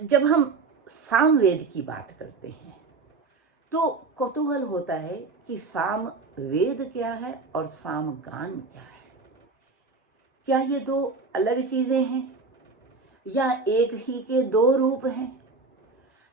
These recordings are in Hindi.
जब हम सामवेद की बात करते हैं तो कौतूहल होता है कि साम वेद क्या है और सामगान क्या है। क्या ये दो अलग चीजें हैं या एक ही के दो रूप हैं,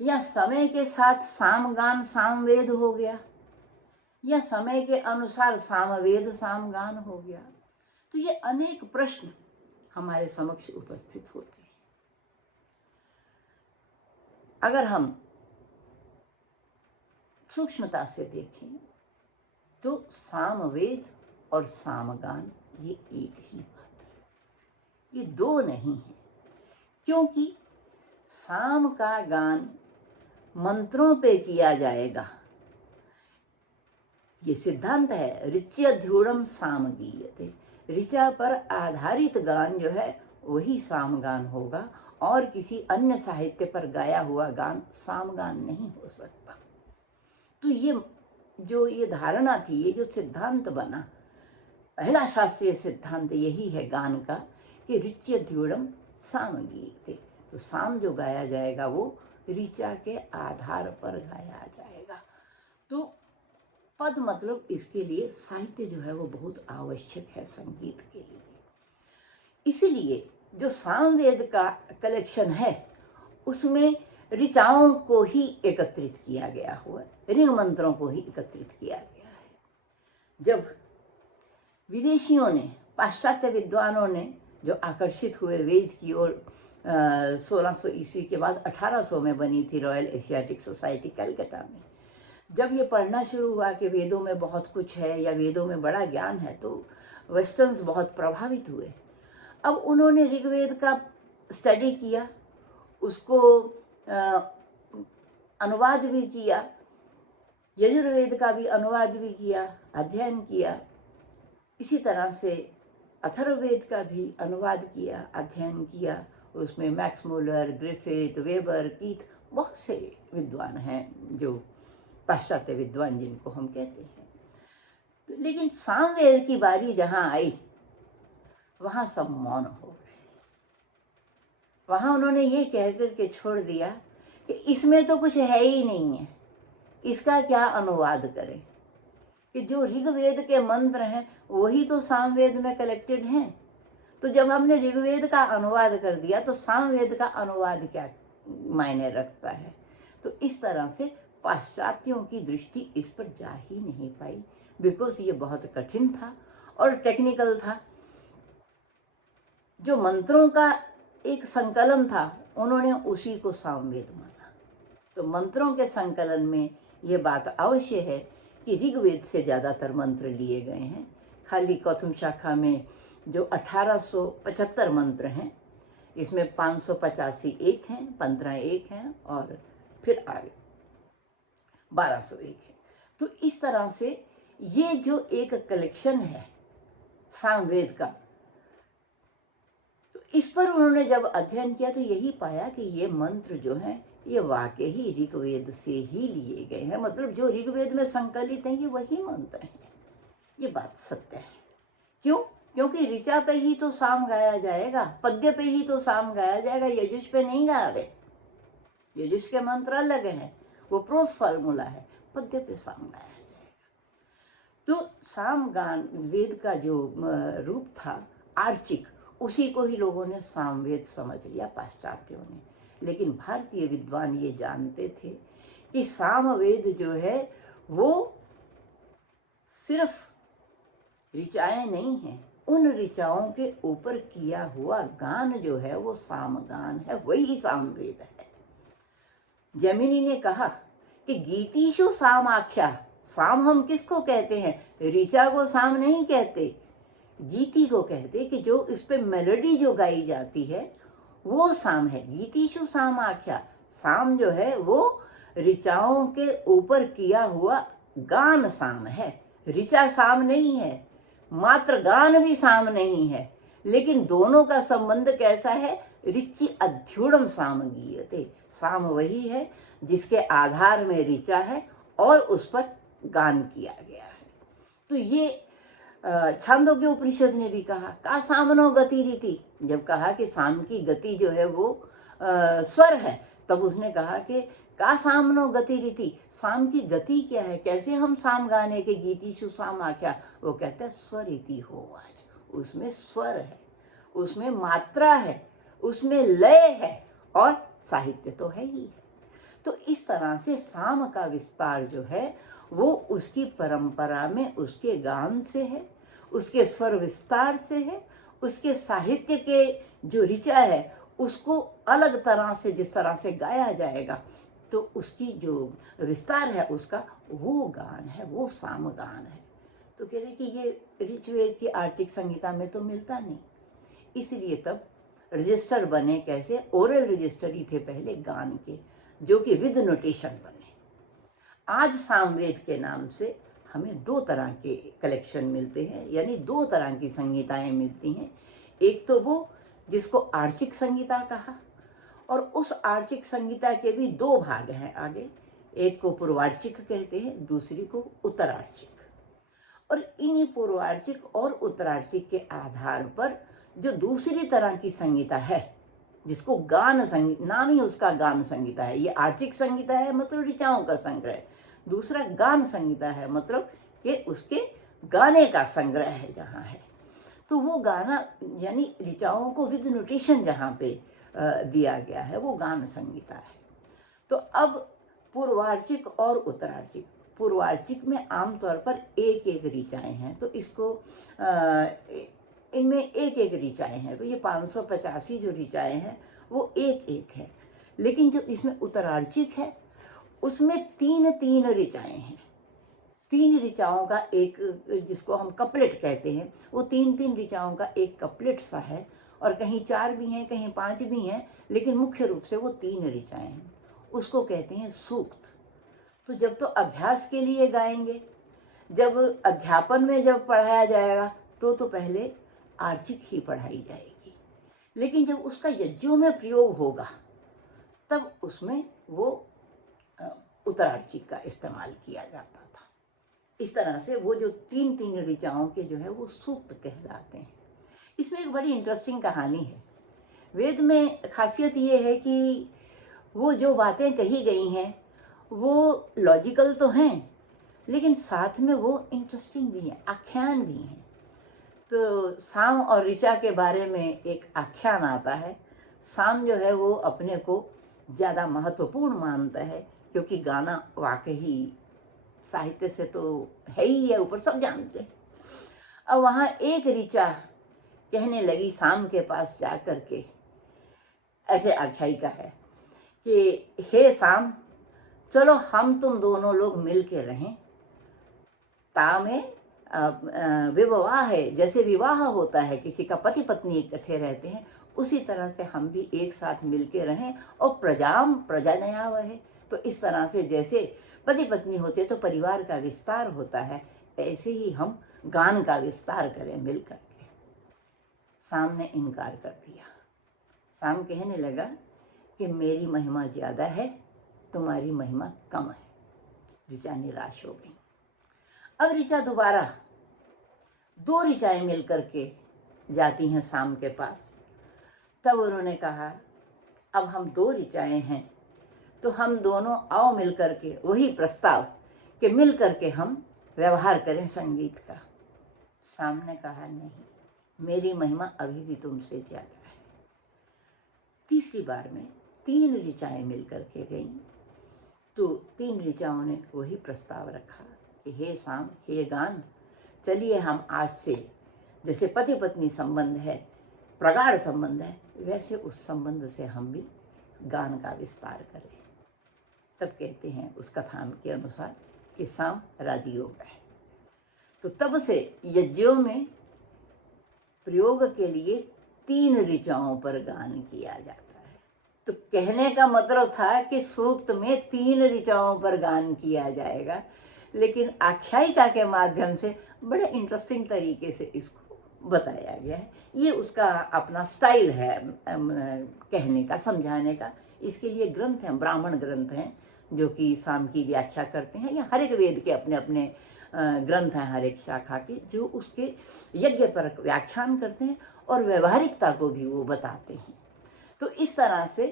या समय के साथ सामगान सामवेद हो गया, या समय के अनुसार सामवेद सामगान हो गया। तो ये अनेक प्रश्न हमारे समक्ष उपस्थित होते हैं। अगर हम सूक्ष्मता से देखें तो सामवेद और सामगान ये एक ही बात है, ये दो नहीं है। क्योंकि साम का गान मंत्रों पे किया जाएगा, ये सिद्धांत है। ऋच्यध्यूढ़म साम गीयते, ऋचा पर आधारित गान जो है वही सामगान होगा, और किसी अन्य साहित्य पर गाया हुआ गान सामगान नहीं हो सकता। तो ये धारणा थी, ये जो सिद्धांत बना, पहला शास्त्रीय सिद्धांत यही है गान का कि ऋच्यध्यूढ़म साम गीयते। तो साम जो गाया जाएगा वो ऋचा के आधार पर गाया जाएगा। तो पद मतलब इसके लिए साहित्य जो है वो बहुत आवश्यक है संगीत के लिए। इसीलिए जो सामवेद का कलेक्शन है उसमें ऋचाओं को ही एकत्रित किया गया हुआ है, ऋग मंत्रों को ही एकत्रित किया गया है। जब विदेशियों ने, पाश्चात्य विद्वानों ने जो आकर्षित हुए वेद की ओर 1600 ईस्वी के बाद 1800 में बनी थी रॉयल एशियाटिक सोसाइटी कलकत्ता में, जब ये पढ़ना शुरू हुआ कि वेदों में बहुत कुछ है या वेदों में बड़ा ज्ञान है, तो वेस्टर्न्स बहुत प्रभावित हुए। अब उन्होंने ऋग्वेद का स्टडी किया, उसको अनुवाद भी किया, यजुर्वेद का भी अनुवाद भी किया, अध्ययन किया। इसी तरह से अथर्ववेद का भी अनुवाद किया, अध्ययन किया। उसमें Max Muller, Griffith, weber, Keith, बहुत से विद्वान हैं जो पाश्चात्य विद्वान जिनको हम कहते हैं। तो लेकिन सामवेद की बारी जहाँ आई वहाँ सब मौन हो गए। वहाँ उन्होंने ये कह करके छोड़ दिया कि इसमें तो कुछ है ही नहीं है, इसका क्या अनुवाद करें, कि जो ऋग्वेद के मंत्र हैं वही तो सामवेद में कलेक्टेड हैं। तो जब हमने ऋग्वेद का अनुवाद कर दिया तो सामवेद का अनुवाद क्या मायने रखता है। तो इस तरह से पाश्चात्यों की दृष्टि इस पर जा ही नहीं पाई, बिकॉज ये बहुत कठिन था और टेक्निकल था। जो मंत्रों का एक संकलन था उन्होंने उसी को सामवेद माना। तो मंत्रों के संकलन में ये बात अवश्य है कि ऋग्वेद से ज़्यादातर मंत्र लिए गए हैं। खाली कौथुम शाखा में जो 1875 मंत्र हैं, इसमें 585 एक हैं, 15 एक हैं और फिर आगे 1201 है। तो इस तरह से ये जो एक कलेक्शन है सामवेद का, तो इस पर उन्होंने जब अध्ययन किया तो यही पाया कि ये मंत्र जो हैं ये वाकई ही ऋग्वेद से ही लिए गए हैं। मतलब जो ऋग्वेद में संकलित हैं ये वही मंत्र हैं। ये बात सत्य है। क्यों? क्योंकि ऋचा पे ही तो साम गाया जाएगा, पद्य पे ही तो साम गाया जाएगा, यजुष पे नहीं गा रहे। यजुष के मंत्र अलग हैं, वो प्रोस फार्मूला है, पद्य पे साम गाया जाएगा। तो सामगान वेद का जो रूप था आर्चिक, उसी को ही लोगों ने सामवेद समझ लिया, पाश्चात्यों ने। लेकिन भारतीय विद्वान ये जानते थे कि सामवेद जो है वो सिर्फ ऋचाएं नहीं हैं, उन ऋचाओं के ऊपर किया हुआ गान जो है वो सामगान है, वही सामवेद है। जैमिनी ने कहा कि गीतिषु सामाख्या, साम हम किसको कहते हैं? ऋचा को साम नहीं कहते, गीति को कहते, कि जो इस पे मेलोडी जो गाई जाती है वो साम है। गीतिषु सामाख्या, साम जो है वो ऋचाओं के ऊपर किया हुआ गान साम है, ऋचा साम नहीं है, मात्र गान भी साम नहीं है। लेकिन दोनों का संबंध कैसा है? ऋचि अध्युढ़म साम गीयते, साम वही है जिसके आधार में ऋचा है और उस पर गान किया गया है। तो ये छांदोग्य उपनिषद ने भी कहा का सामनो गति रीति, जब कहा कि साम की गति जो है वो स्वर है, तब उसने कहा कि का सामनो गति रीति, साम की गति क्या है, कैसे हम साम गाने के गीती सुसाम आख्या। वो कहते हैं स्वरीति हो आज, उसमें स्वर है, उसमें मात्रा है, उसमें लय है और साहित्य तो है ही। तो इस तरह से साम का विस्तार जो है वो उसकी परंपरा में उसके गान से है, उसके स्वर विस्तार से है, उसके साहित्य के जो ऋचा है उसको अलग तरह से जिस तरह से गाया जाएगा तो उसकी जो विस्तार है उसका वो गान है, वो साम गान है। तो कह रहे कि ये ऋग्वेद की आर्चिक संहिता में तो मिलता नहीं, इसलिए तब रजिस्टर बने कैसे, ओरल रजिस्टर ही थे पहले गान के, जो कि विद नोटेशन बने। आज सामवेद के नाम से हमें दो तरह के कलेक्शन मिलते हैं, यानी दो तरह की संहिताएं मिलती हैं। एक तो वो जिसको आर्चिक संहिता कहा, और उस आर्चिक संहिता के भी दो भाग हैं आगे, एक को पूर्वार्चिक कहते हैं, दूसरी को उत्तरार्चिक। और इन्हीं पूर्वार्चिक और उत्तरार्चिक के आधार पर जो दूसरी तरह की संहिता है, जिसको गान संहिता, नाम ही उसका गान संहिता है, ये आर्चिक संहिता है मतलब ऋचाओं का संग्रह, दूसरा गान संहिता है मतलब कि उसके गाने का संग्रह है जहाँ है। तो वो गाना यानी ऋचाओं को विद नोटेशन जहाँ पे दिया गया है वो गान संहिता है। तो अब पूर्वार्चिक और उत्तरार्चिक, पूर्वार्चिक में आमतौर पर एक एक ऋचाएँ हैं, तो इसको इनमें एक एक ऋचाएँ हैं, तो ये 585 जो ऋचाएँ हैं वो एक एक है। लेकिन जो इसमें उत्तरार्चिक है उसमें तीन तीन ऋचाएँ हैं, तीन ऋचाओं का एक, जिसको हम कपलेट कहते हैं, वो तीन तीन ऋचाओं का एक कपलेट सा है, और कहीं 4 भी हैं कहीं 5 भी हैं, लेकिन मुख्य रूप से वो 3 ऋचाएँ हैं, उसको कहते हैं सूक्त। तो जब तो अभ्यास के लिए गाएंगे, जब अध्यापन में जब पढ़ाया जाएगा तो पहले आर्चिक ही पढ़ाई जाएगी, लेकिन जब उसका यज्ञों में प्रयोग होगा तब उसमें वो उत्तरार्चिक का इस्तेमाल किया जाता था। इस तरह से वो जो तीन तीन ऋचाओं के जो है वो सूक्त कहलाते हैं। इसमें एक बड़ी इंटरेस्टिंग कहानी है। वेद में खासियत ये है कि वो जो बातें कही गई हैं वो लॉजिकल तो हैं, लेकिन साथ में वो इंटरेस्टिंग भी हैं, आख्यान भी हैं। तो साम और ऋचा के बारे में एक आख्यान आता है। साम जो है वो अपने को ज़्यादा महत्वपूर्ण मानता है, क्योंकि गाना वाकई साहित्य से तो है ही है, ऊपर सब जानते हैं। अब वहाँ एक ऋचा कहने लगी साम के पास जा कर के, ऐसे आख्यायिका है कि हे साम, चलो हम तुम दोनों लोग मिल के रहें। तामे विवाह है, जैसे विवाह होता है, किसी का पति पत्नी इकट्ठे रहते हैं, उसी तरह से हम भी एक साथ मिल के रहें। और प्रजा नया वह है, तो इस तरह से जैसे पति पत्नी होते तो परिवार का विस्तार होता है, ऐसे ही हम गान का विस्तार करें मिल करके। साम ने इनकार कर दिया। साम कहने लगा कि मेरी महिमा ज़्यादा है, तुम्हारी महिमा कम है। ऋचा निराश हो गई। अब ऋचा दोबारा, दो ऋचाएँ मिल करके जाती हैं साम के पास। तब उन्होंने कहा अब हम दो ऋचाएँ हैं तो हम दोनों आओ मिल करके, वही प्रस्ताव कि मिल करके हम व्यवहार करें संगीत का। साम ने कहा नहीं, मेरी महिमा अभी भी तुमसे ज़्यादा है। तीसरी बार में 3 ऋचाएँ मिल करके गईं, तो 3 ऋचाओं ने वही प्रस्ताव रखा कि हे साम, हे गान, चलिए हम आज से जैसे पति पत्नी संबंध है, प्रगाढ़ संबंध है, वैसे उस संबंध से हम भी गान का विस्तार करें। तब कहते हैं उस कथा के अनुसार कि साम राजी हो गए। तो तब से यज्ञों में प्रयोग के लिए 3 ऋचाओं पर गान किया जाता है। तो कहने का मतलब था कि सूक्त में 3 ऋचाओं पर गान किया जाएगा, लेकिन आख्यायिका के माध्यम से बड़े इंटरेस्टिंग तरीके से इसको बताया गया है। ये उसका अपना स्टाइल है कहने का, समझाने का। इसके लिए ग्रंथ हैं, ब्राह्मण ग्रंथ हैं, जो कि साम की व्याख्या करते हैं, या हर एक वेद के अपने अपने ग्रंथ हैं, हर एक शाखा के, जो उसके यज्ञ पर व्याख्यान करते हैं और व्यवहारिकता को भी वो बताते हैं। तो इस तरह से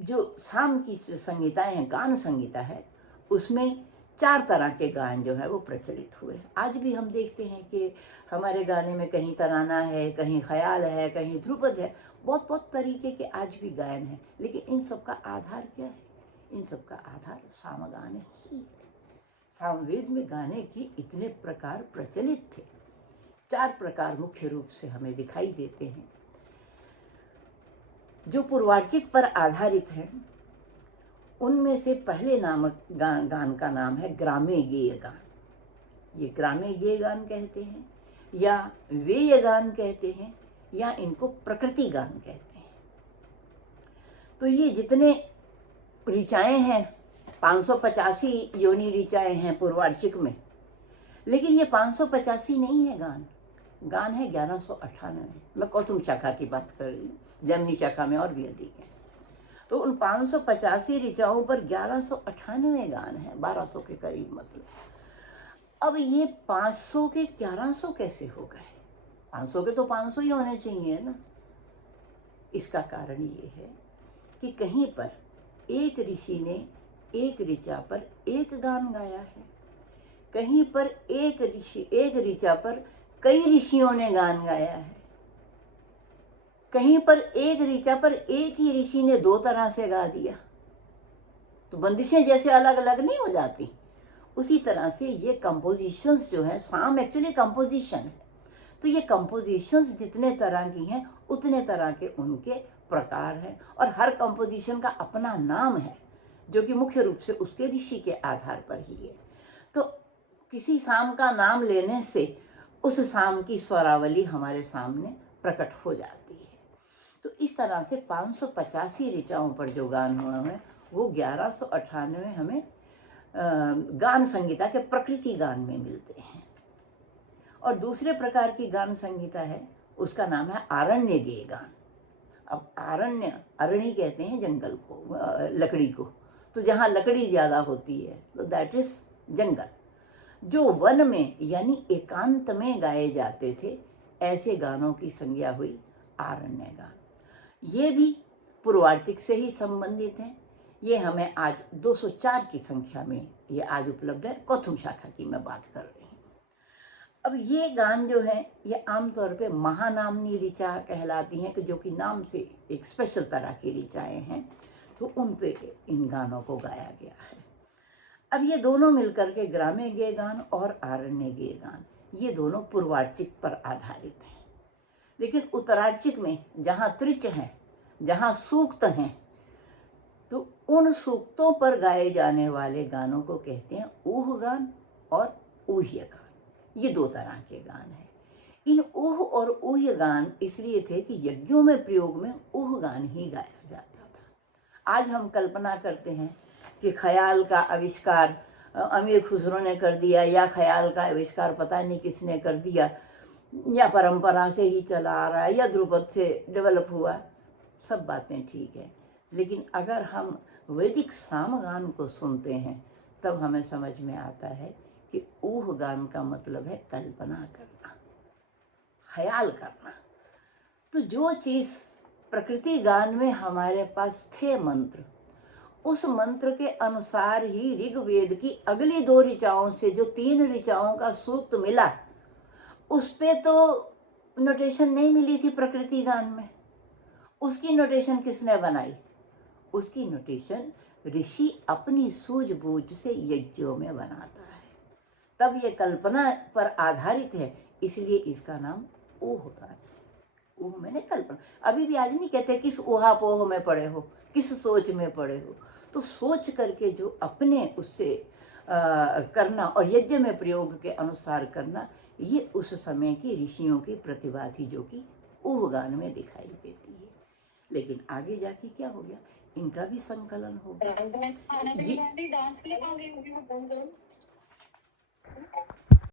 जो साम की संगीताएं हैं, गान संगीता है, उसमें 4 तरह के गान जो है वो प्रचलित हुए। आज भी हम देखते हैं कि हमारे गाने में कहीं तराना है, कहीं ख़याल है, कहीं ध्रुपद है, बहुत बहुत तरीके के आज भी गायन हैं। लेकिन इन सब का आधार क्या है? इन सब का आधार सामगान ही है। सामवेद में गाने के इतने प्रकार प्रचलित थे। 4 प्रकार मुख्य रूप से हमें दिखाई देते हैं। जो पूर्वार्चिक पर आधारित हैं, उनमें से पहले नामक गान का नाम है ग्राम्य गेय गान। ये ग्राम्य गेय गान कहते हैं, या वेय गान कहते हैं, या इनको प्रकृति गान कहते हैं। तो ये जितने ऋचाएं हैं, 585 योनि ऋचाएं हैं पूर्वार्चिक में, लेकिन ये 585 नहीं है गान। गान है 1198। मैं कौतुम शाखा की बात कर रही हूँ, जैमिनी शाखा में और भी अधिक है। तो उन 585 ऋचाओं पर 1198 गान है, 1200 के करीब मतलब। अब ये 500 के 1100 कैसे हो गए? 500 के तो 500 ही होने चाहिए ना। इसका कारण ये है कि कहीं पर एक ऋषि ने एक ऋचा पर एक गान गाया है, कहीं पर एक ऋचा पर कई ऋषियों ने गान गाया है, कहीं पर एक ऋचा पर एक ही ऋषि ने 2 तरह से गा दिया। तो बंदिशें जैसे अलग अलग नहीं हो जाती, उसी तरह से ये कंपोजिशंस जो है, साम एक्चुअली कंपोजिशन है। तो ये कंपोजिशंस जितने तरह की हैं, उतने तरह के उनके प्रकार हैं, और हर कंपोजिशन का अपना नाम है, जो कि मुख्य रूप से उसके ऋषि के आधार पर ही है। तो किसी साम का नाम लेने से उस साम की स्वरावली हमारे सामने प्रकट हो जाती है। तो इस तरह से 585 ऋचाओं पर जो गान हुए हैं, वो 1198 हमें गान संगीता के प्रकृति गान में मिलते हैं। और दूसरे प्रकार की गान संगीता है, उसका नाम है आरण्य गेय गान। अब अरणी कहते हैं जंगल को, लकड़ी को। तो जहाँ लकड़ी ज़्यादा होती है तो दैट इज जंगल। जो वन में यानी एकांत में गाए जाते थे, ऐसे गानों की संज्ञा हुई आरण्य गान। ये भी पूर्वार्चिक से ही संबंधित हैं। ये हमें आज 204 की संख्या में ये आज उपलब्ध है। कौथुम शाखा की मैं बात कर रही हूँ। अब ये गान जो है, ये आमतौर पे महानामनी ऋचा कहलाती हैं, कि जो कि नाम से एक स्पेशल तरह की ऋचाएँ हैं, तो उन पे इन गानों को गाया गया है। अब ये दोनों मिलकर के ग्राम्य गेय गान और आरण्य गेय गान, ये दोनों पूर्वार्चिक पर आधारित हैं। लेकिन उत्तरार्चिक में जहाँ त्रिच हैं, जहाँ सूक्त हैं, तो उन सूक्तों पर गाए जाने वाले गानों को कहते हैं ऊह गान और ऊह्य गान। ये 2 तरह के गान हैं। इन ऊह और ऊह्य गान इसलिए थे कि यज्ञों में प्रयोग में ऊह गान ही गाया जाता था। आज हम कल्पना करते हैं कि ख्याल का आविष्कार अमीर खुसरो ने कर दिया, या ख्याल का आविष्कार पता नहीं किसने कर दिया, या परंपरा से ही चला आ रहा है, या ध्रुपद से डेवलप हुआ। सब बातें ठीक है, लेकिन अगर हम वैदिक सामगान को सुनते हैं, तब हमें समझ में आता है कि ऊह गान का मतलब है कल्पना करना, ख्याल करना। तो जो चीज़ प्रकृति गान में हमारे पास थे मंत्र, उस मंत्र के अनुसार ही ऋग्वेद की अगली 2 ऋचाओं से जो 3 ऋचाओं का सूक्त मिला, उस पे तो नोटेशन नहीं मिली थी प्रकृति गान में। उसकी नोटेशन किसने बनाई? उसकी नोटेशन ऋषि अपनी सूझबूझ से यज्ञों में बनाता है। तब ये कल्पना पर आधारित है, इसलिए इसका नाम ऊह गान है। ऊह मैंने कल्पना। अभी भी आज नहीं कहते किस ऊहापोह में पड़े हो, किस सोच में पड़े हो। तो सोच करके जो अपने उससे करना और यज्ञ में प्रयोग के अनुसार करना, ये उस समय की ऋषियों की प्रतिभा थी, जो कि ऊह गान में दिखाई देती है। लेकिन आगे जाके क्या हो गया, इनका भी संकलन हो गया।